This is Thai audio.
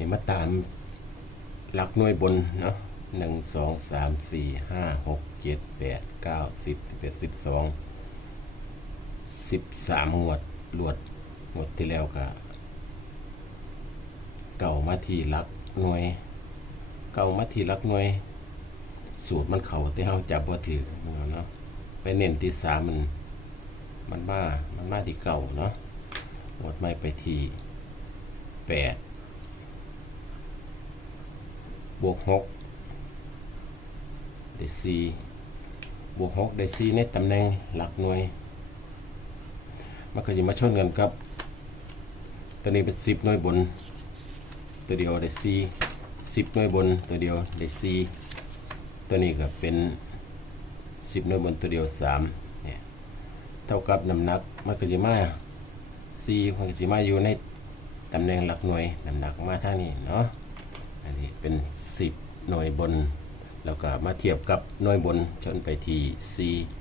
นี่มาตามหลักหน่วยบนเนาะ1 2 3 4 5 6 7 8 9 10 11 12 13งวดรวดงวดที่แล้วก็เก่ามาที่หลักหน่วยสูตรมันเข่าที่เฮาจับบ่ถือเนาะไปเน้นที่3มันมาที่เก่าเนาะงวดไม่ไปที่8บวก6ได้4บวก6ได้4ในตำแหน่งหลักหน่วยมันก็จะมาชนกันกับตัวนี้เป็น10หน่วยบนตัวเดียวได้10หน่วยบนตัวเดียวได้4ตัวนี้ก็เป็น10หน่วยบนตัวเดียว3เนี่ยเท่ากับน้ำหนักมันก็จะมา4มันก็จะมาอยู่ในตำแหน่งหลักหน่วยน้ำหนักมาทางนี้เนาะอันนี้เป็น10หน่วยบนแล้วก็มาเทียบกับหน่วยบนชนไปที่4